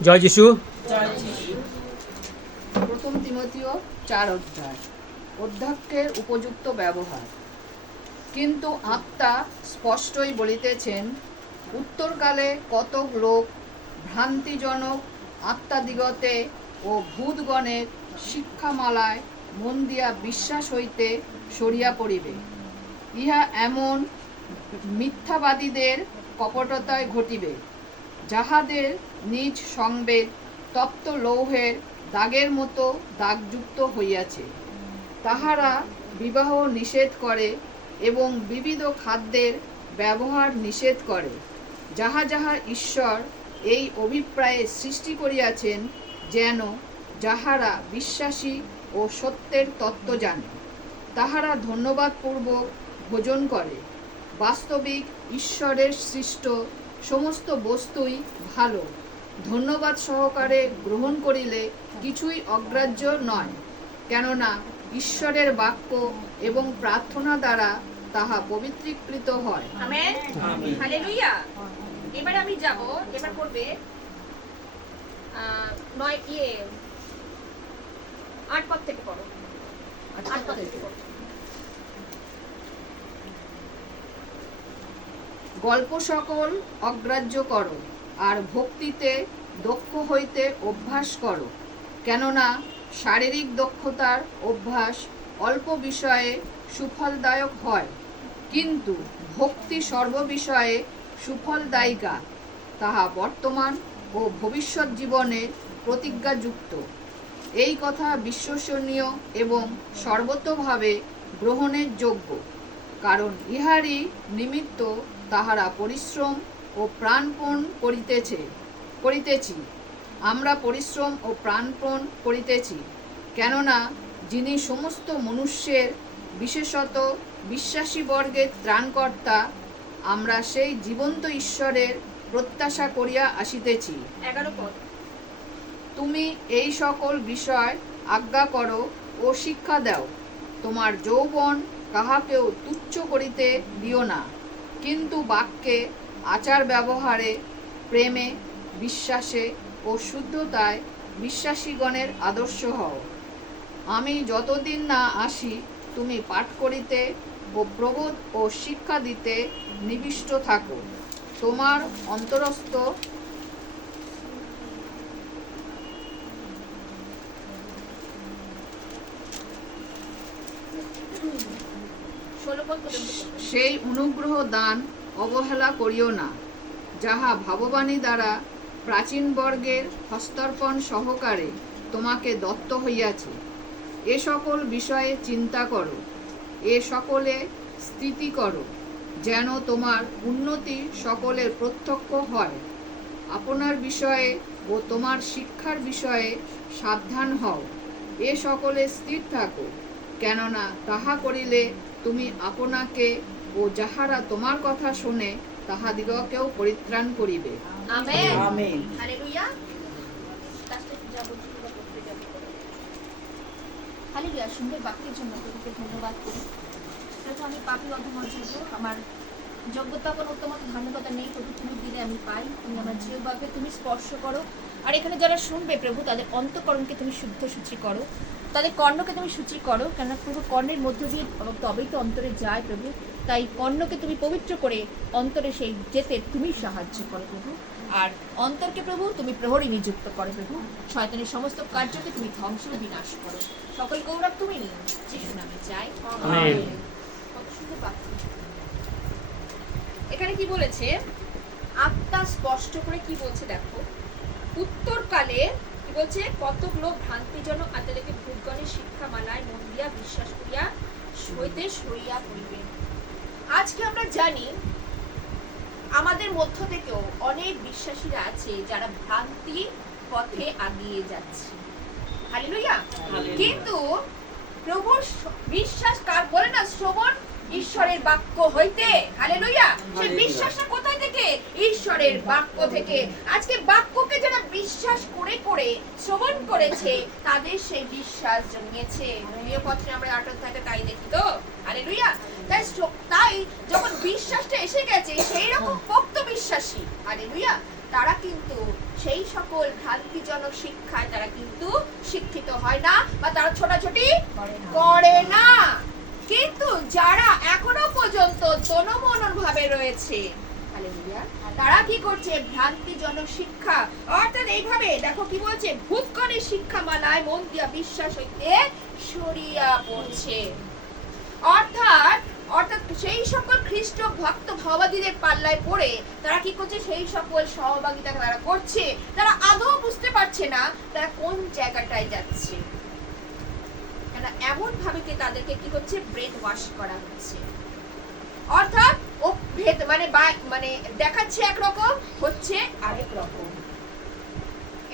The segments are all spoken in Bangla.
জয় যিশু। প্রথম তিমথিও 4 অধ্যায়। অধ্যক্ষের উপযুক্ত ব্যবহার। কিন্তু আত্মা স্পষ্টই বলিতেছেন, উত্তরকালে কতক লোক ভ্রান্তিজনক আত্মাদিগতে ও ভূতগণের শিক্ষামালায় মন দিয়া বিশ্বাস হইতে সরিয়া পড়িবে। ইহা এমন মিথ্যাবাদীদের কপটতায় ঘটিবে, যাহাদের নিজ সংবেদ তপ্ত লৌহের দাগের মতো দাগযুক্ত হইয়াছে। তাহারা বিবাহ নিষেধ করে এবং বিবিধ খাদ্যের ব্যবহার নিষেধ করে, যাহা যাহা ঈশ্বর এই অভিপ্রায়ে সৃষ্টি করিয়াছেন, যেন যাহারা বিশ্বাসী ও সত্যের তত্ত্ব জানে, তাহারা ধন্যবাদপূর্বক ভোজন করে। বাস্তবিক ঈশ্বরের সৃষ্ট সমস্ত বস্তুই ভালো, ধন্যবাদ সহকারে গ্রহণ করিলে কিছুই অগ্রাহ্য নয়, কেননা ঈশ্বরের বাক্য এবং প্রার্থনা দ্বারা তাহা পবিত্রীকৃত হয়। Amen, hallelujah. এবার আমি যাব, এবার করবে 8 পদ থেকে পড়ো। 8 পদ থেকে পড়ো। গল্প সকল অগ্রাহ্য করো, আর ভক্তিতে দক্ষ হইতে অভ্যাস করো, কেননা শারীরিক দক্ষতার অভ্যাস অল্প বিষয়ে সুফলদায়ক হয়, কিন্তু ভক্তি সর্ববিষয়ে সুফলদায়িকা, তাহা বর্তমান ও ভবিষ্যৎ জীবনের প্রতিজ্ঞাযুক্ত। এই কথা বিশ্বসনীয় এবং সর্বতোভাবে গ্রহণের যোগ্য, কারণ ইহারই নিমিত্ত তাহারা পরিশ্রম ও প্রাণপণ করিতেছি। আমরা পরিশ্রম ও প্রাণপণ করিতেছি, কেননা যিনি সমস্ত মনুষ্যের, বিশেষত বিশ্বাসী বর্গের ত্রাণকর্তা, আমরা সেই জীবন্ত ঈশ্বরের প্রত্যাশা করিয়া আসিতেছি। 11 পদ। তুমি এই সকল বিষয় আজ্ঞা করো ও শিক্ষা দাও। তোমার যৌবন কাহাকেও তুচ্ছ করিতে দিও না, কিন্তু বাক্যে, আচার ব্যবহারে, প্রেমে, বিশ্বাসে ও শুদ্ধতায় বিশ্বাসীগণের আদর্শ হও। আমি যতদিন না আসি, তুমি পাঠ করিতে ও প্রবোধ ও শিক্ষা দিতে নিবিষ্ট থাকো। তোমার অন্তরস্থ সেই অনুগ্রহ দান অবহেলা করিও না, যাহা ভাববাণী দ্বারা প্রাচীন বর্গের হস্তার্পণ সহকারে তোমাকে দত্ত হইয়াছে। এ সকল বিষয়ে চিন্তা করো, এ সকলে স্থিতি করো, যেন তোমার উন্নতি সকলের প্রত্যক্ষ হয়। আপনার বিষয়ে ও তোমার শিক্ষার বিষয়ে সাবধান হও, এ সকলে স্থির থাকো, কেননা তাহা করিলে তুমি আপনাকে ও যাহারা তোমার কথা শুনে তাহাদিগকেও পরিত্রাণ করিবে। Amen, amen. হালেলুয়া। লাস্টে যা বলছি তোমরা করতে যাবে। হালেলুয়া। সুন্দর বাক্যের জন্য প্রভুকে ধন্যবাদ করি। প্রভু, আমি পাপী অধমর্যাদ, আমার যোগ্যতা কোনো উত্তম ধার্মিকতা নেই। প্রভু, তুমি দিলে আমি পাই। তুমি আমার জিহ্বাকে তুমি স্পর্শ করো, আর এখানে যারা শুনবে প্রভু, তাদের অন্তঃকরণকে তুমি শুদ্ধ সূচি করো, তাদের কর্ণকে তুমি সূচি করো, কেননা প্রভু কর্ণের মধ্য দিয়ে তবেই তো অন্তরে যায় প্রভু। তাই কর্ণকে তুমি পবিত্র করে অন্তরে সেই যেতে তুমি সাহায্য করো প্রভু। আর অন্তরকে প্রভু তুমি প্রহরী নিযুক্ত করো প্রভু। শয়তানের সমস্ত কার্যকে তুমি ধ্বংস বিনাশ করো। সকল গৌরব তুমি নিও, যিশুর নামে চাই, আমেন। কত সুন্দর বাক্য। এখানে কি বলেছে? আত্মা স্পষ্ট করে কি বলছে দেখো। উত্তরকালে কি বলছে? কতক লোক ভ্রান্তিজনক আত্মাকে ভূতগণের শিক্ষামালায় মন দিয়া বিশ্বাস করিয়া হইতে সরিয়া পড়িবে। আজকে আমরা জানি আমাদের মধ্য থেকেও অনেক বিশ্বাসীরা আছে যারা ভ্রান্তি পথে আগিয়ে যাচ্ছে। হালেলুয়া। কিন্তু প্রভুর বিশ্বাস কার বলে না, শ্রবণ ঈশ্বরের বাক্য হইতে। হালেলুয়া। সেই বিশ্বাসটা কোথায় থেকে? ঈশ্বরের বাক্য থেকে। আজকে বাক্যকে যারা বিশ্বাস করে করে শ্রবণ করেছে, তাদের সেই বিশ্বাস জন্মেছে। রোমীয় পত্রে আমরা 8 অধ্যায়তে তাই দেখি তো। হালেলুয়া। তাই যখন বিশ্বাসটা এসে গেছে, সেই রকম ভক্ত বিশ্বাসী, হালেলুয়া, তারা কিন্তু সেই সকল ভ্রান্তিজনক শিক্ষায় তারা কিন্তু শিক্ষিত হয় না বা তারা ছোটাছুটি করে না। কিন্তু যারা এখনো পর্যন্ত তনমনন ভাবে রয়েছে, হালেলুয়া, তারা কি করছে? ভ্রান্তিজনক শিক্ষা, অর্থাৎ এইভাবে দেখো কি বলছে, ভূতগণের শিক্ষা মালায় মন দিয়া বিশ্বাস হইতে সরিয়া পড়ছে। অর্থাৎ সেই সকল খ্রিস্ট ভক্ত ভাবাদীদের পাল্লায় পড়ে তারা কি করছে? সেই সকল সহভাগিতা তারা করছে, তারা আদৌ বুঝতে পারছে না তারা কোন জায়গাটায় যাচ্ছে। এমন ভাবে কি তাদেরকে কি করছে? ব্রেন ওয়াশ করা হচ্ছে। অর্থাৎ ও ভেদ মানে দেখাচ্ছে একরকম, হচ্ছে আরেক রকম।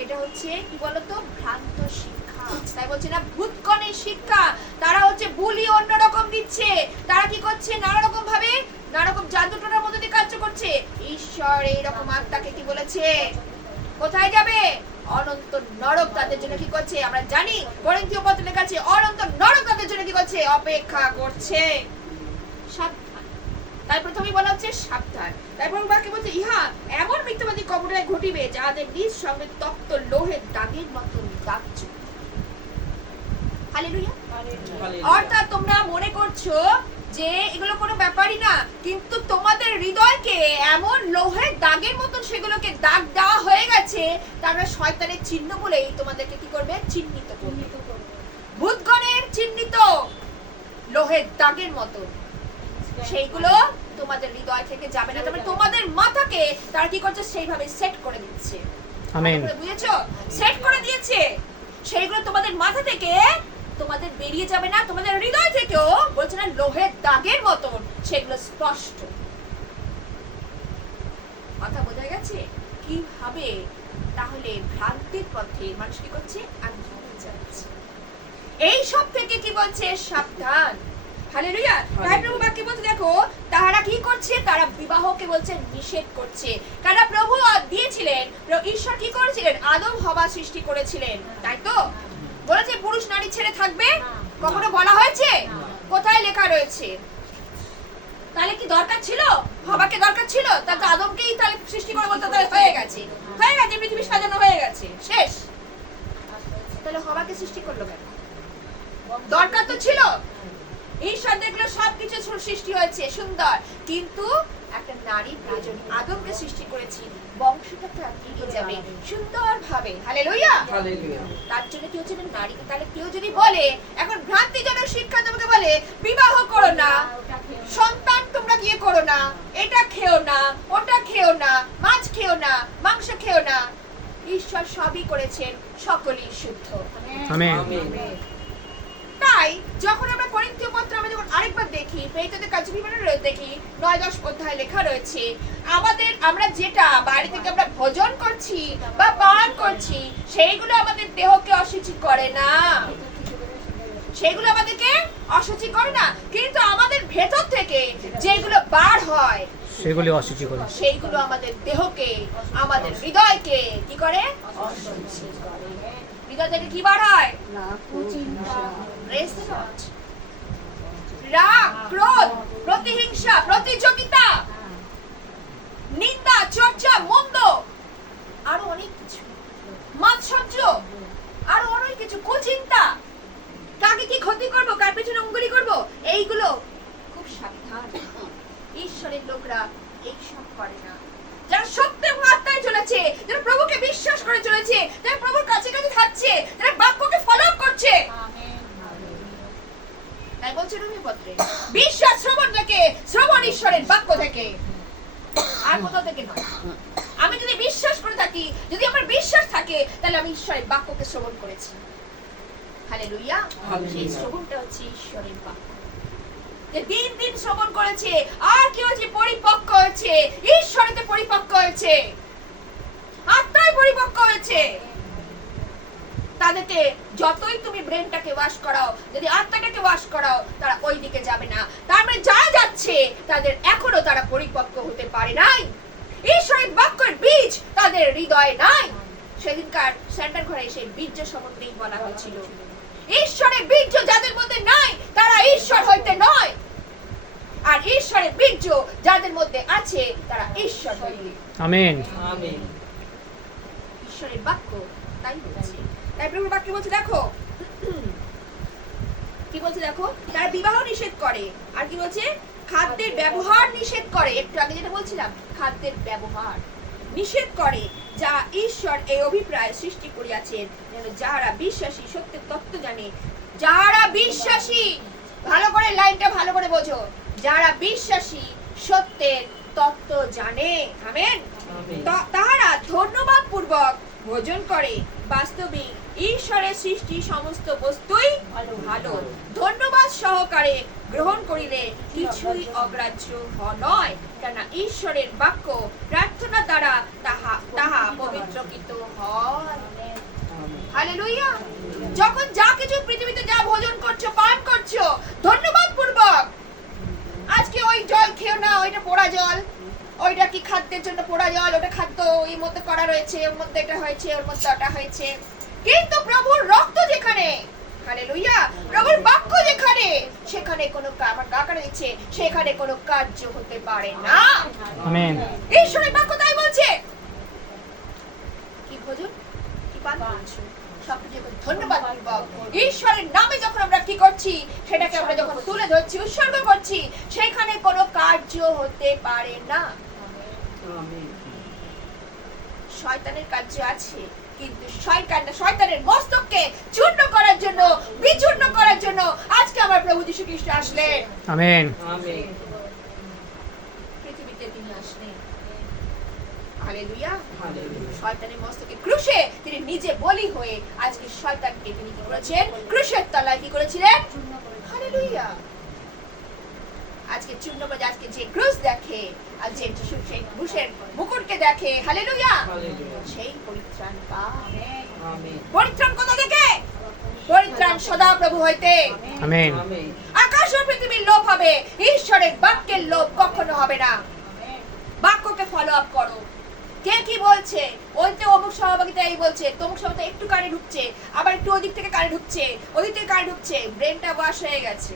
এটা হচ্ছে কি বলতো? ভ্রান্ত শিক্ষা। তাই বলছে না, ভূতগণের শিক্ষা। তারা হচ্ছে বুলি অন্যরকম দিচ্ছে। তারা কি করছে? নানা রকম ভাবে, নানা রকম জাদুটোনার মধ্যে দিয়ে কাজ করছে। ঈশ্বর এইরকম আত্মাকে কি বলেছে? কোথায় যাবে? অনন্ত নরক তাদের জন্য কি করছে? আমরা জানি করিন্থীয় পত্রে লেখা আছে, অনন্ত নরক তাদের জন্য কি করছে? অপেক্ষা করছে। সাবধান। তাই প্রথমেই বলা হচ্ছে সাবধান। তারপর বাক্য বলছে, ইহা এমন মিথ্যাবাদী কবরে ঘটিবে যাদের নিজ সঙ্গে তপ্ত লোহের দাগের মতন দাগযুক্ত। হালেলুয়া। অর্থাৎ তোমরা মনে করছো যে এগুলো কোনো ব্যাপারই না, কিন্তু তোমাদের হৃদয়কে এমন লোহের দাগের মতন সেগুলোকে দাগ দেওয়া হয়ে গেছে, তারা শয়তানের চিহ্ন বলেই তোমাদেরকে কি করবে? চিহ্নিত করবে। ভূতগণের চিহ্নিত লোহের দাগের মতন সেইগুলো তোমাদের হৃদয় থেকে যাবে না। তবে তোমাদের মাথাকে তারা কি করছে? সেইভাবে সেট করে দিচ্ছে। আমেন। বুঝেছো? সেট করে দিয়েছে। সেইগুলো তোমাদের মাথা থেকে তোমাদের বেরিয়ে যাবে না, তোমাদের হৃদয় থেকেও বলছে না লোহের দাগের মতন সেগুলো স্পষ্ট। কথা বোঝা গেছে? কিভাবে তাহলে ভ্রান্তির পথে মানুষ কি করছে? আঘাত যাচ্ছে। এই সব থেকে কি বলছে? সাবধান। হালেলুয়া। তাই প্রভু বাক্য বলতে দেখো, তারা কি করছে? তারা বিবাহকে বলছে নিষেধ করছে। কারণ প্রভু দিয়েছিলেন, ঈশ্বর কি করেছিলেন? আদম হওয়া সৃষ্টি করেছিলেন, তাই তো? বলেছে পুরুষ নারী ছেড়ে থাকবে, কখনো বলা হয়েছে? কোথায় লেখা রয়েছে? তাহলে কি দরকার ছিল? হওয়াকে দরকার ছিল? তাহলে আদমকেই তাহলে সৃষ্টি করে বলতে তাহলে হয়ে গেছে, হয়ে গেছে, পৃথিবী সাজানো হয়ে গেছে, শেষ। তাহলে হওয়াকে সৃষ্টি করলো কেন? দরকার তো ছিল। ঈশ্বর দেখলো সবকিছু সৃষ্টি হয়েছে সুন্দর, কিন্তু একটা নারী প্রয়োজন। আদমকে সৃষ্টি করেছি বংশটা এগিয়ে যাবে সুন্দর ভাবে। হালেলুয়া। তার জন্য কি হচ্ছে? নারীকে তাহলে কেউ যদি বলে, এখন ভ্রান্তিজনক শিক্ষা তোমাকে বলে বিবাহ করো না, সন্তান তোমরা কি করো না, এটা খেও না, ওটা খেও না, মাছ খেও না, মাংস খেও না। ঈশ্বর সবই করেছেন, সকলেই শুদ্ধ। আমেন। তাই যখন আমরা করিন্থীয় পত্র আমরা যখন আরেকবার দেখি, প্রেরিতদের কার্যবিবরণে দেখি 9-10 অধ্যায় লেখা রয়েছে, আমরা যেটা বাইরে থেকে আমরা ভোজন করছি বা পান করছি, সেইগুলো আমাদের দেহকে অশুচি করে না, সেগুলো আমাদেরকে অশুচি করে না, কিন্তু আমাদের ভেতর থেকে যেগুলো বার হয় সেগুলো অশুচি করে, সেইগুলো আমাদের দেহকে, আমাদের হৃদয়কে কি করে? অশুচি করে। হৃদয় থেকে কি বার হয়? রাগ, ক্রোধ, প্রতিহিংসা, প্রতিযোগিতা, নিন্দা, চর্চা, মন্দ, আরো অনেক কিছু, মাৎসর্য, আরো অনেক কিছু, কুচিন্তা, কাকে কি ক্ষতি করবো, কার পেছনে অঙ্গুলি করবো, এইগুলো খুব সাবধান। ঈশ্বরের লোকরা এইসব করে না। যারা সত্য এবং আত্মায় চলেছে, যারা প্রভুকে বিশ্বাস করে চলেছে, যারা প্রভুর কাছে কাছে থাকছে, যারা বাক্যকে ফলো করছে, তাই বলছে রোমী পত্রে, বিশ্বাস শ্রবণ থেকে, শ্রবণ ঈশ্বরের বাক্য থেকে, আর কোথাও থেকে নয়। আমি যদি বিশ্বাস করে থাকি, যদি আমার বিশ্বাস থাকে, তাহলে আমি ঈশ্বরের বাক্যকে শ্রবণ করেছি। হালেলুয়া। সেই শ্রবণটা হচ্ছে ঈশ্বরের বাক্য, যে দিন দিন শ্রবণ করেছে, আর কি হয়েছে? পরিপক্ক হয়েছে, ঈশ্বরেতে পরিপক্ক হয়েছে, আত্মায় পরিপক্ক হয়েছে। তাদেরকে যতই তুমি ব্রেনটাকে ওয়াশ করাও, যদি আত্মাটাকে ওয়াশ করাও, তারা ওই দিকে যাবে না। তার মানে যা যাচ্ছে, তাদের এখনো তারা পরিপক্ক হতে পারে নাই। ঈশ্বরের বাক্যের বীজ তাদের হৃদয়ে নাই। সেদিনকার সেন্টার ঘরে সেই বীজ সম্বন্ধেই বলা হয়েছিল, ঈশ্বরের বীজ যাদের মধ্যে নাই, তারা ঈশ্বর হইতে নয়, আর ঈশ্বরের বীজ যাদের মধ্যে আছে, তারা ঈশ্বর হইতে। আমেন। ঈশ্বরের বাক্য তাই বলছে। তাই প্রভুর বাক্য বলছে দেখো, কি বলছে দেখো, তারা বিবাহ নিষেধ করে, আর কি বলছে, খাদ্যের ব্যবহার নিষেধ করে। একটু আগে যেটা বলছিলাম, খাদ্যের ব্যবহার নিষেধ করে, যা ঈশ্বর এই অভিপ্রায় সৃষ্টি করিয়াছেন, যেন যাহারা বিশ্বাসী সত্যের তত্ত্ব জানে। যারা বিশ্বাসী, ভালো করে লাইনটা ভালো করে বোঝো, যারা বিশ্বাসী সত্যের তত্ত্ব জানে, আমেন, তাহারা ধন্যবাদ পূর্বক ভোজন করে। বাস্তবিক ঈশ্বরের সৃষ্টি সমস্ত বস্তুই ভালো, ধন্যবাদ সহকারে গ্রহণ করিলে কিছুই অগ্রাহ্য নয়, কেন ঈশ্বরের বাক্য প্রার্থনা দ্বারা তাহা পবিত্রকৃত হয়। হালেলুয়া। যখন যা কিছু পৃথিবীতে যা ভোজন করছো, পান করছো, ধন্যবাদ পূর্বক। আজকে ওই জল খেও না, ওইটা পোড়া জল, ওইটা কি খাদ্যের জন্য পোড়া জল, ওটা খাদ্য এর মধ্যে করা রয়েছে, ওর মধ্যে এটা হয়েছে, ওর মধ্যে ওটা হয়েছে, কিন্তু প্রভুর রক্ত যেখানে, হালেলুয়া, প্রভুর বাক্য যেখানে, সেখানে কোনো কাকারে দিচ্ছে, সেখানে কোনো কার্য হতে পারে না। আমেন। ঈশ্বরের বাক্য তাই বলছে। কি ভোজন, কি পান করছো, সবকিছু ধন্যবাদ পূর্বক ঈশ্বরের নামে যখন আমরা কি করছি, সেটাকে আমরা যখন তুলে ধরছি, উৎসর্গ করছি, সেখানে কোনো কার্য হতে পারে না। শয়তানের কার্য আছে, কিন্তু শয়তানের মস্তককে চূর্ণ করার জন্য, বিচূর্ণ করার জন্য আজকে আমার প্রভু যীশু খ্রিস্ট আসলেন। আমেন। পৃথিবীতে তিনি আসলেন। হালেলুয়া। শয়তানের মস্তকে ক্রুশে তিনি নিজে বলি হয়ে আজকে শয়তানকে তিনি কি করেছেন, ক্রুশের তলায় কি করেছিলেন, হালেলুয়া। আজকে চূর্ণ করে, আজকে যে ক্রুশ দেখে, আর যে সেই ক্রুশের মুকুটকে দেখে, হালেলুয়া, সেই পরিত্রাণ পায়। পরিত্রাণ কোথা থেকে? পরিত্রাণ সদা প্রভু হইতে। আমেন। আকাশ ও পৃথিবীর লোভ হবে, ঈশ্বরের বাক্যের লোভ কখনো হবে না। বাক্যকে ফলো আপ করো। কে কি বলছে, ওইতে অমুক সহভাগিতা এই বলছে, তমুক সহভাগিতা একটু কানে ঢুকছে, আবার একটু ওদিক থেকে কানে ঢুকছে, ওদিক থেকে কানে ঢুকছে, ব্রেনটা ওয়াশ হয়ে গেছে।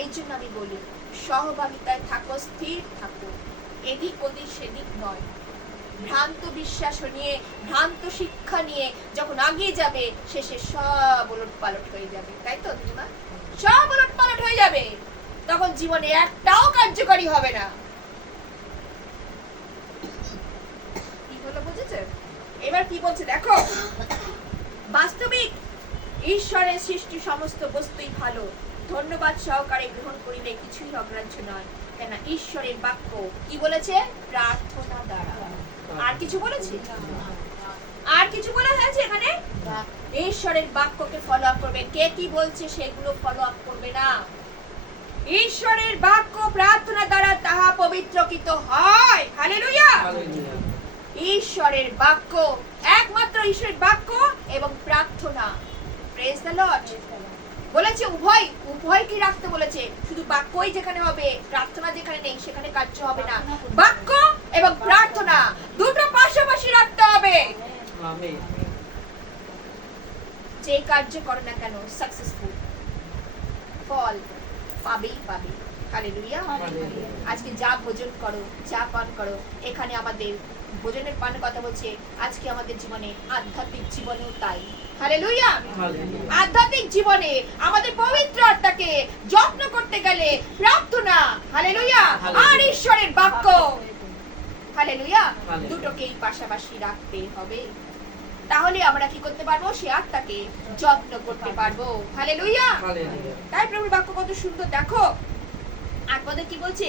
এই জন্য আমি বলি, সহভাগিতায় থাকো, স্থির থাকো, এদিক ওদিক সেদিক নয়। ভ্রান্ত বিশ্বাস নিয়ে, ভ্রান্ত শিক্ষা নিয়ে যখন আগিয়ে যাবে, শেষে সব উলট পালট হয়ে যাবে, তাই তো দিদিমা? সব উলট পালট হয়ে যাবে, তখন জীবনে একটাও কার্যকরী হবে না। কি হলো বুঝেছেন? এবার কি বলছে দেখো, বাস্তবিক ঈশ্বরের সৃষ্টি সমস্ত বস্তুই ভালো, ধন্যবাদ সহকারে গ্রহণ করিলে কিছুই অগ্রাহ্য নয়, কেন ঈশ্বরের বাক্য কি বলেছে, প্রার্থনা দ্বারা। আর কিছু বলেছে? আর কিছু বলা হয়েছে এখানে? ঈশ্বরের বাক্যকে ফলো আপ করবে। কে কি বলছে সেগুলো ফলো আপ করবে না। ঈশ্বরের বাক্য প্রার্থনা দ্বারা তাহা পবিত্রকৃত হয়। হালেলুয়া। ঈশ্বরের বাক্য, একমাত্র ঈশ্বরের বাক্য এবং প্রার্থনা। Praise the Lord. বলেছে উভয় কি রাখতে বলেছে, শুধু বাক্যই যেখানে হবে, প্রার্থনা যেখানে নেই, সেখানে কার্য হবে না। বাক্য এবং প্রার্থনা দুটো পাশাপাশি রাখতে হবে। যে কার্য করো না কেন, সাকসেসফুল ফল পাবেই পাবে। হালেলুয়া। আজকে যা ভোজন করো, যা পান করো, এখানে আমাদের ভোজনের পানের কথা বলছে, আজকে আমাদের জীবনে, আধ্যাত্মিক জীবনেও তাই। হালেলুয়া। আধ্যাত্মিক জীবনে আমাদের পবিত্র আত্মাকে যত্ন করতে গেলে প্রার্থনা, হালেলুয়া, আর ঈশ্বরের বাক্য, হালেলুয়া, দুটোকেই পাশাপাশি রাখতে হবে। তাহলে আমরা কি করতে পারবো, সে আত্মাকে যত্ন করতে পারবো। হালেলুয়া। তাই প্রভুর বাক্য কত সুন্দর দেখো। আর পদে কি বলছে,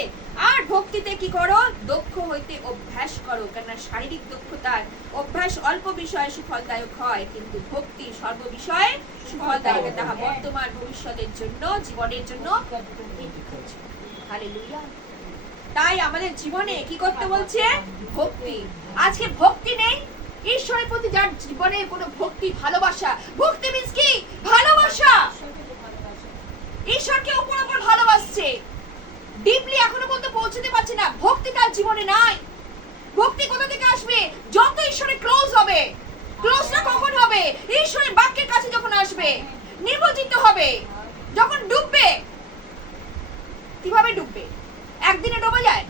আর ভক্তিতে কি করো, দক্ষ হইতে অভ্যাস করো, কেননা শারীরিক দক্ষতার অভ্যাস অল্প বিষয়ে সুফলদায়ক হয়, কিন্তু ভক্তি সর্ব বিষয়ে সুফলদায়ক, তাহা বর্তমান ভবিষ্যতের জন্য, জীবনের জন্য। হালেলুয়া। তাই আমাদের জীবনে কি করতে বলছে, ভক্তি। আজকে ভক্তি নেই, ঈশ্বরের প্রতি যার জীবনে কোনো ভক্তি, ভালোবাসা, ভক্তি মিন্স কি, ভালোবাসা। ঈশ্বরকে উপর উপর ভালোবাসছে, ডিপলি এখনো পর্যন্ত পৌঁছতে পারছে না, ভক্তি তার জীবনে নাই। ভক্তি কোথা থেকে আসবে, যত ঈশ্বরের ক্লোজ হবে। ক্লোজটা কখন হবে, ঈশ্বরের বাক্যের কাছে যখন আসবে, নির্বাচিত হবে, যখন ডুববে। কিভাবে ডুববে? একদিনে ডোবা যায়?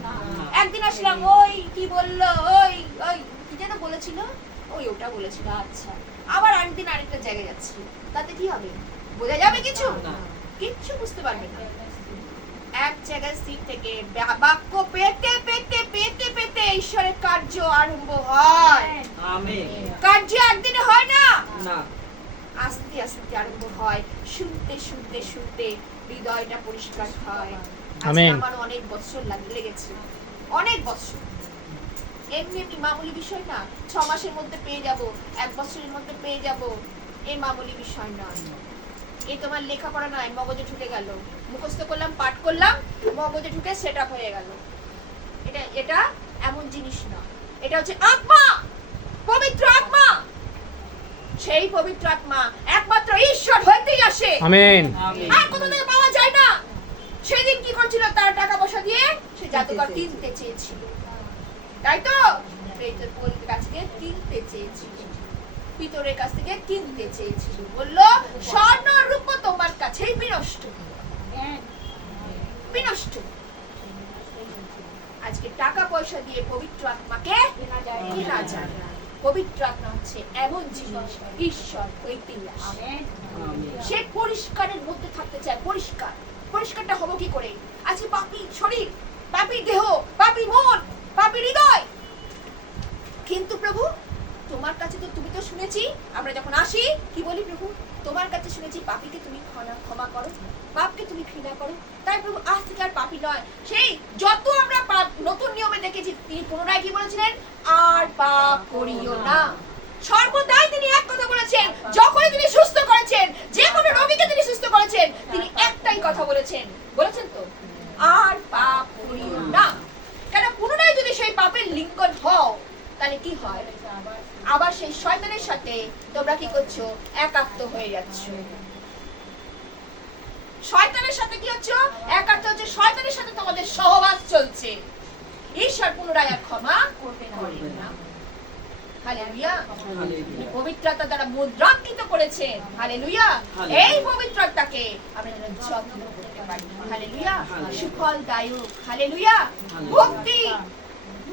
একদিন আসলাম, ওই কি বললো, ওই ওই কি যেন বলেছিল? ওটা বলেছিল, আচ্ছা। আবার আরেকদিন আরেকটা জায়গায় যাচ্ছি, তাতে কি হবে? বোঝা যাবে কিছু? কিচ্ছু বুঝতে পারবে না। এক জায়গায় স্থির থেকে বাক্য পেতে পেতে পেতে পেতে ঈশ্বরের কার্য আরম্ভ হয়। কার্য একদিনে হয় না, আস্তে আস্তে আরম্ভ হয়। শুনতে শুনতে শুনতে হৃদয়টা পরিষ্কার হয়। আমার অনেক বছর লেগেছে, অনেক বছর। এমনি মামুলি বিষয় না, 6 মাসের মধ্যে পেয়ে যাব, 1 বছরের মধ্যে পেয়ে যাব, এই মামুলি বিষয় নয়। এই তোমার লেখাপড়া নয়, মগজে ঢুকে গেল, মুখস্থ করলাম, পাঠ করলাম, মগজে ঢুকে সেট আপ হয়ে গেল। এটা এমন জিনিস না। এটা হচ্ছে আত্মা, পবিত্র আত্মা। সেই পবিত্র আত্মা একমাত্র ঈশ্বর হইতেই আসে। আমেন। আর কোথা থেকে পাওয়া যায় না। সেদিন কি করছিল? তার টাকা পয়সা দিয়ে সে জাদুকর কিনতে চেয়েছিল, তাই তো? পরির কাছ থেকে কিনতে চেয়েছিল, পিতরের কাছ থেকে কিনতে চেয়েছিল। বললো স্বর্ণ রূপ তোমার কাছেই বিনষ্ট, বিনষ্ট। আজকে টাকা পয়সা দিয়ে পবিত্র আত্মাকে কেনা যায়। পবিত্র আত্মা হচ্ছে এমন জিনিস, ঈশ্বর হইতেই আসে। সে পরিষ্কারের মধ্যে থাকতে চায়। পরিষ্কার, পরিষ্কারটা হবো কি করে? আজকে পাপী শরীর, পাপী দেহ, পাপী মন, পাপী হৃদয়। কিন্তু প্রভু তোমার কাছে তো, তুমি তো শুনেছি আমরা যখন আসি কি বলি? প্রভু তোমার কাছে শুনেছি পাপীকে তুমি ক্ষমা করো, পাপকে তুমি ঘৃণা করো। তাই প্রভু আজ থেকে আর পাপী নয়। সেই যত আমরা নতুন নিয়মে দেখেছি, তিনি পুনরায় কি বলেছিলেন? আর পাপ করিও না। সর্বদাই তিনি এক কথা বলেছেন। যখনই তিনি সুস্থ করেছেন, যে কোনো রোগীকে তিনি সুস্থ করেছেন, তিনি একটাই কথা বলেছেন, বলেছেন তো, আর পাপ করিও না। কেন? পুনরায় যদি সেই পাপের লিঙ্গন হও, তাহলে কি হয়? আবার সেই শয়তানের সাথে তোমরা কি করছো? একাত্ম হয়ে যাচ্ছ। শয়তানের সাথে কি হচ্ছে? একাত্ম হচ্ছে। শয়তানের সাথে তোমাদের সহবাস চলছে। ঈশ্বর পুনরায় আর ক্ষমা করবেন না। হালেলুয়া। পবিত্রতা দ্বারা মুদ্রাঙ্কিত করেছেন। হালেলুয়া। এই পবিত্রতাকে আমরা যেন যত্ন করতে পারি। হালেলুয়া। সুফলদায়ক। হালেলুয়া। ভক্তি,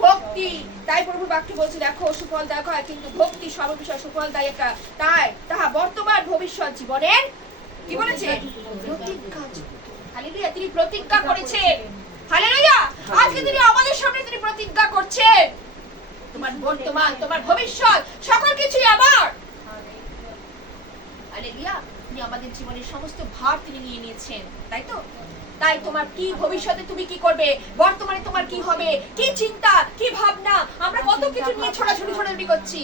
ভক্তি। তাই প্রভুর বাক্যে বলছে, দেখো সুফলদায়ক হয়, কিন্তু ভক্তি সর্ববিষয় সুফলদায়ক। তাই তাহা বর্তমান ভবিষ্যৎ জীবনের কি বলেছে? প্রতিজ্ঞা। হালেলুয়া। তিনি প্রতিজ্ঞা করেছেন। হালেলুয়া। আজকে তিনি আমাদের সামনে তিনি প্রতিজ্ঞা করছেন, তোমার বর্তমান, তোমার ভবিষ্যৎ, সকল কিছুই আমার। হালেলুয়া। তিনি আমাদের জীবনের সমস্ত ভার তিনি নিয়ে নিয়েছেন, তাই তো? তাই তোমার কি ভবিষ্যতে তুমি কি করবে, বর্তমানে তোমার কি হবে, কি চিন্তা, কি ভাবনা, আমরা কত কিছু নিয়ে ছোটাছুটি করছি,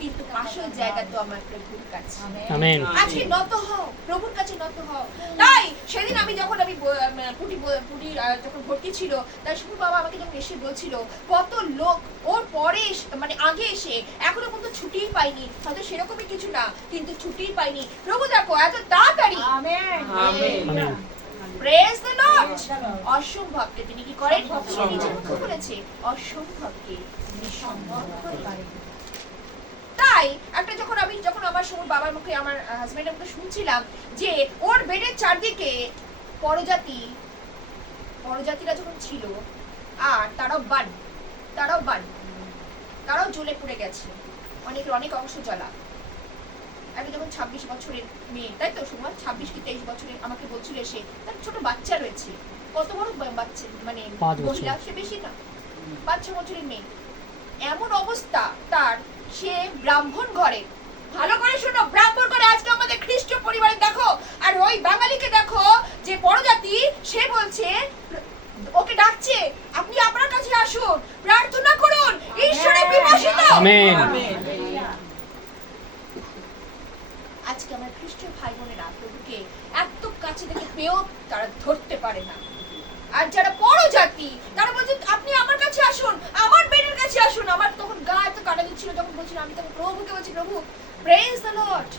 কিন্তু আসল জায়গা তো আমার প্রভুর কাছে। আমেন। আজকে নত হও, প্রভুর কাছে নত হও। তাই সেদিন আমি যখন পুটি যখন ভর্তি ছিল, তাই শুধু বাবা আমাকে যখন এসে বলছিল, কত লোক ওর পরে মানে আগে এসে এখনো পর্যন্ত ছুটিই পাইনি। হয়তো সেরকমই কিছু না, কিন্তু ছুটিই পাইনি। প্রভু দেখো এত তাড়াতাড়ি। আমেন। Praise the lord. অসম্ভবকে তিনি কি করেন? তিনি নিজের মুখে বলেছে, অসম্ভবকে তিনি সম্ভব করে পারেন। তাই একটা যখন আমার সময় বাবার মুখে, আমার হাজবেন্ডের মুখে শুনছিলাম যে ওর বেডের চারদিকে পরজাতিরা যখন ছিল, আর তারাও জ্বলে পুড়ে গেছে, অনেক অংশ জ্বলা। আমি যখন 26 বছরের মেয়ে, তাই তো সময় 26 কি 23 বছরের, আমাকে বলছিল এসে তার ছোট বাচ্চা রয়েছে। কত বড় বাচ্চা, মানে মহিলা, সে বেশি না, 5-6 বছরের মেয়ে। এমন অবস্থা তার, সে ব্রাহ্মণ ঘরে। ভালো করে শোনো, ব্রাহ্মণ ঘরে। আজকে আমাদের খ্রিস্ট পরিবারে দেখো, আর ওই বাঙালিকে দেখো যে পরজাতি, সে বলছে, ওকে ডাকছে, আপনি আপনার কাছে আসুন, প্রার্থনা করুন, ঈশ্বরের বিভাষিত। আমেন। আজকে আমার খ্রিস্টীয় ভাই বোনেরা প্রভুকে এত কাছে থেকে পেয়েও তারা ধরতে পারে না। আর যারা পরজাতি, তারা বলছে, আপনি আমার কাছে আসুন, আমার বেডের কাছে আসুন। আমার তখন গা এত কাটা দিচ্ছিল যখন বলছিল, আমি তখন প্রভুকে বলছি, প্রভু প্রেজ দ্য লর্ড,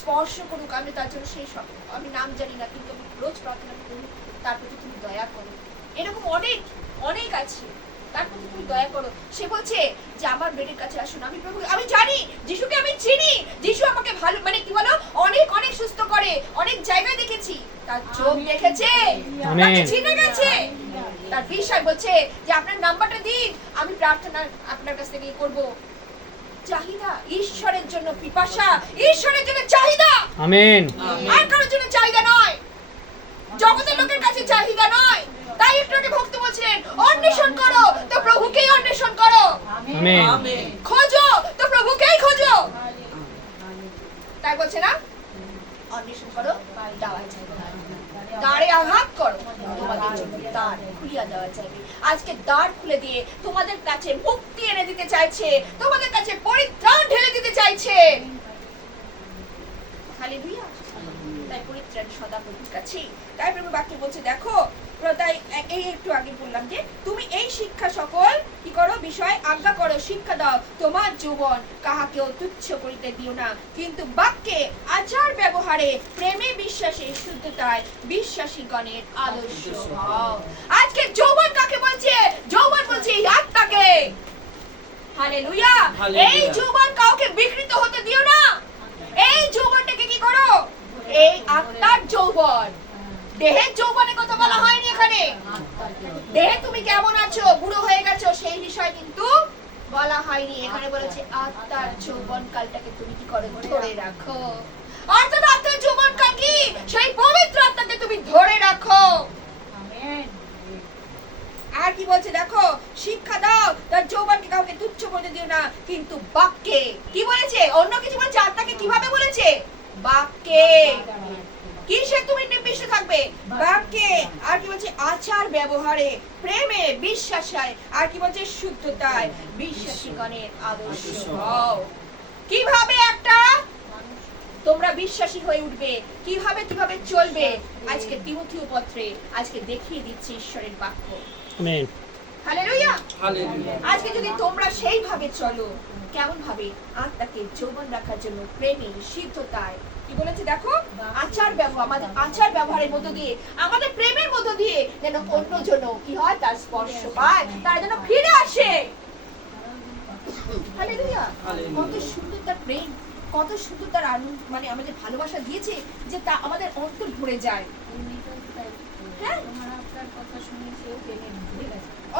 স্পর্শ করুক। আমি তার জন্য সেই সব, আমি নাম জানি না, কিন্তু আমি রোজ প্রার্থনা করি, তার প্রতি তুমি দয়া করো। এরকম অনেক আছে, তার প্রতি তুমি দয়া করো। সে বলছে যে আমার বেডের কাছে আসুন। আমি প্রভু, আমি জানি যিশুকে, আমি চিনি, যিশু আমাকে ভালো, মানে কি বলো, অনেক সুস্থ করে, অনেক জায়গায় দেখেছি। তার চোখ দেখেছে, তাকে চিনে গেছে। তার বিষয় বলছে যে আপনার নাম্বারটা দিন, আমি প্রার্থনা আপনার কাছ থেকে করব। চাহিদা, ঈশ্বরের জন্য পিপাসা, ঈশ্বরের জন্য চাহিদা। আমেন। আর কারোর জন্য চাহিদা নয়, জগতের লোকের কাছে চাহিদা নয়। তাই একটু আগে ভক্ত বলছিলেন, অন্বেষণ করো তো প্রভুকেই অন্বেষণ করো, আমেন। খোঁজো তো প্রভুকেই খোঁজো। তাই বলছে না, অন্বেষণ করো দেওয়া যাবে, দ্বারে আঘাত করো তোমাদের জন্য দ্বার খুলিয়া দেওয়া যাবে। আজকে দ্বার খুলে দিয়ে তোমাদের কাছে মুক্তি এনে দিতে চাইছে, তোমাদের কাছে পরিত্রাণ ঢেলে দিতে চাইছে। হালেলুয়া। তাই পরিত্রাণ সদা প্রভুর কাছে। তাই প্রভু বাক্য বলছে, দেখো তাই এই একটু আগে বললাম যে তুমি এই শিক্ষা সকল কি করো বিষয় আজ্ঞা করো, শিক্ষা দাও, তোমার যৌবন কাহাকেও তুচ্ছ করিতে দিও না, কিন্তু বাক্যে আচার ব্যবহারে প্রেমে বিশ্বাসে শুদ্ধতায় বিশ্বাসীগণের আদর্শ হও। আজকে যৌবন কাকে বলছে? যৌবন বলছে এই আত্মাকে। হালেলুয়া। এই যৌবন কাউকে বিকৃত হতে দিও না। এই যৌবনটাকে কি করো? এই আত্মার যৌবন, দেহের যৌবনের কথা বলা হয়নি এখানে। দেহে তুমি কেমন আছো, বুড়ো হয়ে গেছো, সেই বিষয় কিন্তু বলা হয়নি। এখানে বলেছে আত্মার যৌবন কালটাকে তুমি কি করো? ধরে রাখো। অর্থাৎ আত্মার যৌবন কাল কি? সেই পবিত্র আত্মাকে তুমি ধরে রাখো। আর কি বলছে দেখো, শিক্ষা দাও, তার যৌবনকে কাউকে তুচ্ছ করতে দিও না, কিন্তু বাক্যে কি বলেছে? অন্য কিছু বলেছে, আত্মাকে কিভাবে বলেছে? বাক্যে। কিসে তুমি নির্বিষ্ট থাকবে? বাক্যে। আর কি বলছে? আচার ব্যবহারে প্রেমে বিশ্বাসে। আর কি বলছে? শুদ্ধতায় বিশ্বাসীগণের আদর্শ হও। কিভাবে একটা তোমরা বিশ্বাসী হয়ে উঠবে, কিভাবে কিভাবে চলবে, আজকে তিমোথেয় পত্রে আজকে দেখিয়ে দিচ্ছে ঈশ্বরের বাক্য। আমেন। হালেলুয়া। হালেলুয়া। আজকে যদি তোমরা সেইভাবে চলো, কেমন ভাবে? আত্মাকে যৌবন রাখার জন্য প্রেমে সিদ্ধতায় কি বলেছে দেখো, আচার ব্যবহার, আমাদের আচার ব্যবহারের মধ্য দিয়ে, আমাদের প্রেমের মধ্য দিয়ে যেন অন্যজন কি হয়? তার স্পর্শ পায়, তারা যেন ফিরে আসে। হালেলুয়া। কত সুন্দর তার প্রেম, কত সুন্দর তার আনন্দ, মানে আমাদের ভালোবাসা দিয়েছে যে তা আমাদের অন্তর ভরে যায়। হ্যাঁ,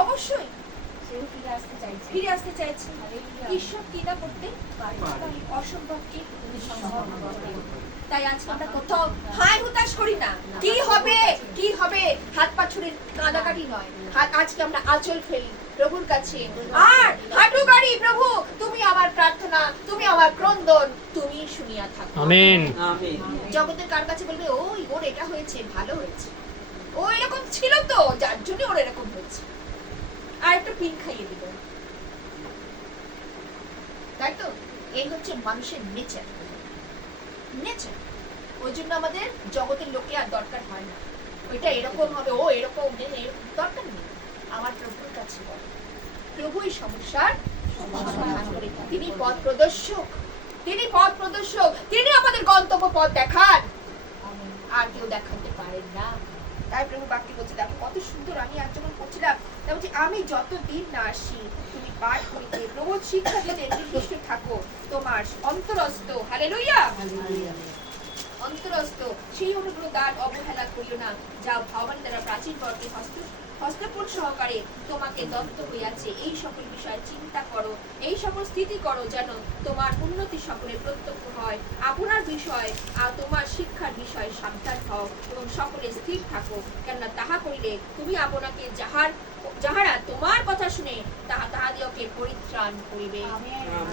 অবশ্যই ফিরে আসতে চাইছে। ঈশ্বর কি না করতে অসম্ভবকে সম্ভব করে। তাই আজকে আমরা কোথাও হাই হুতাশ করি না, কি হবে কি হবে, হাত পা ছুড়ে কাঁদাকাটি নয়। আজকে আমরা আঁচল ফেলি প্রভুর কাছে আর হাঁটু গাড়ি, প্রভু তুমি আমার প্রার্থনা, তুমি আমার ক্রন্দন তুমি শুনিয়া থাকো। আমেন। আমেন। জগতের কার কাছে বলবে ওই ওর এটা হয়েছে, ভালো হয়েছে, ও এরকম ছিল তো যার জন্য ওর এরকম হয়েছে, আর একটা পিন খাইয়ে দিল। তাই তো? এই হচ্ছে মানুষের নেচার। নেচার। ওই জন্য আমাদের জগতের লোকে আর দরকার হয় না, ওইটা এরকম হবে, ও এরকম দরকার নেই। আমার প্রভুর কাছে বল, প্রভুই সমস্যার সমাধান করে। তিনি পথ প্রদর্শক, তিনি পথ প্রদর্শক, তিনি আমাদের গন্তব্য পথ দেখান, আর কেউ দেখাতে পারেন না। তাই প্রভু বাক্য বলছে দেখো কত সুন্দর। আমি আজ যখন পড়ছিলাম বলছি, আমি যতদিন না আসি তুমি পাঠ করিতে প্রভু শিক্ষা দিতে নির্দিষ্ট থাকো তোমার অন্তরস্থ। হালেলুয়া। অন্তরস্থ সেই অনুগ্রহ দান অবহেলা করিও না, যা ভগবান দ্বারা প্রাচীন বর্গে হস্তপূর সহকারে তোমাকে দত্ত হইয়াছে। এই সকল বিষয়ে চিন্তা করো, এই সকল স্থিতি করো, যেন তোমার উন্নতি সকলে প্রত্যক্ষ হয়। আপনার বিষয় আর তোমার শিক্ষার বিষয়ে সাবধান হও এবং সকলে স্থির থাকো, কেননা তাহা করিলে তুমি আপনাকে যাহারা তোমার কথা শুনে তাহাদিওকে পরিত্রাণ করিবে।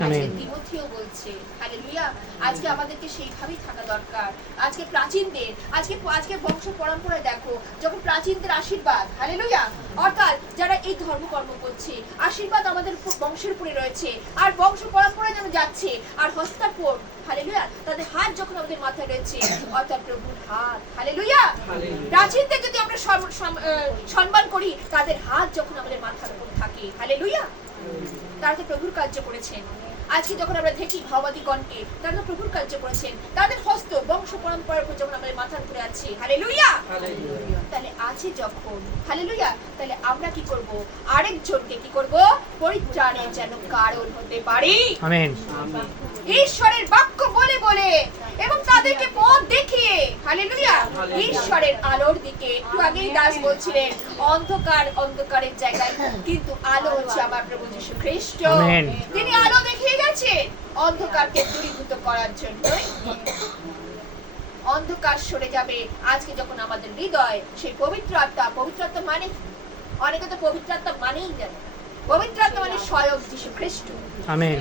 আজকে তিমোথেও বলছে হালেলুয়া। আজকে আমাদেরকে সেইভাবেই থাকা দরকার। আজকে প্রাচীনদের আজকে বংশ পরম্পরায় দেখো, যখন প্রাচীনদের আশীর্বাদ, হালেলুয়া, অর্থাৎ যারা এই ধর্মকর্ম করছে, আশীর্বাদ আমাদের বংশের উপরে রয়েছে, আর বংশ পরম্পরায় যেন যাচ্ছে, আর হস্তাপর, হালেলুয়া, তাদের হাত যখন আমাদের মাথায় রয়েছে, অর্থাৎ প্রভুর হাত। হালেলুয়া। প্রাচীনদের যদি আমরা সম্মান করি, তাদের হাত যখন আমাদের মাথার উপর থাকে, হালেলুয়া, তারা তো প্রভুর কার্য করেছেন। আজকে যখন আমরা দেখি ভাবাদিগণকে, তারা তো প্রভুর কার্য করেছেন, তাদের হস্ত বংশ পরম্পরার উপর যখন আমাদের মাথার উপরে আছে, হালেলুয়া, তাহলে আছে যখন, হালেলুয়া, তাহলে আমরা কি করব? আরেকজনকে কি করব? পরিত্রাণের যেন কারণ হতে পারি। আমেন। ঈশ্বরের বাক্য বলে বলে এবং তাদেরকে পথ দেখিয়ে, হালেলুয়া, ঈশ্বরের আলোর দিকে। একটু আগেই দাস বলছিলেন অন্ধকার অন্ধকারের জায়গায়, কিন্তু আলো হচ্ছে আমার প্রভু যীশু খ্রিস্ট। আমেন। তিনি আলো দেখিয়ে গেছে অন্ধকারকে দূরীভূত করার জন্য। অন্ধকার সরে যাবে আজকে যখন আমাদের হৃদয় সেই পবিত্র আত্মা। পবিত্র আত্মা মানে কি? অনেকে তো পবিত্র আত্মা মানেই জানে না। পবিত্র আত্মা মানে স্বয়ং যীশু খ্রিস্ট। আমেন।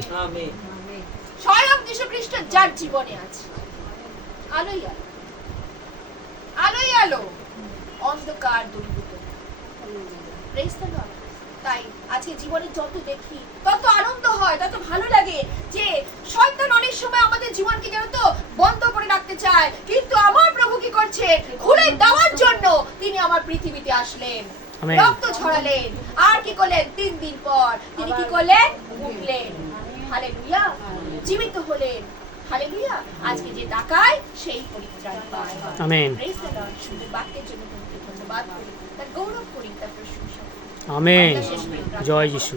স্বয়ং যীশু খ্রিস্ট যার জীবনে আছে। আলোই আলো, আলোই আলো, অন্ধকার দূরীভূত। Praise the Lord। তাই আজকে জীবনে যত দেখি তত আনন্দ হয়, তত ভালো লাগে যে শয়তান অনেক সময় আমাদের জীবনকে যেন তো বন্ধ করে রাখতে চায়, কিন্তু আমার প্রভু কি করছেন? খুলে দেওয়ার জন্য তিনি আমার পৃথিবীতে আসলেন, আমেন। রক্ত ছড়ালেন, আর কি করলেন? 3 দিন পর তিনি কি করলেন? উঠলেন। হালেলুয়া, জীবিত হলেন। হালেলুয়া, আজকে যে তাকায় সেই পরিত্রাণ পায়। আমেন। Praise the Lord। শুধু বাক্যের জন্য তোমাকে ধন্যবাদ করি, তার গৌরব করি, তার প্রশংসা করি। আমেন। আমরা শেষ করে প্রার্থনা জয় করব। যিশু।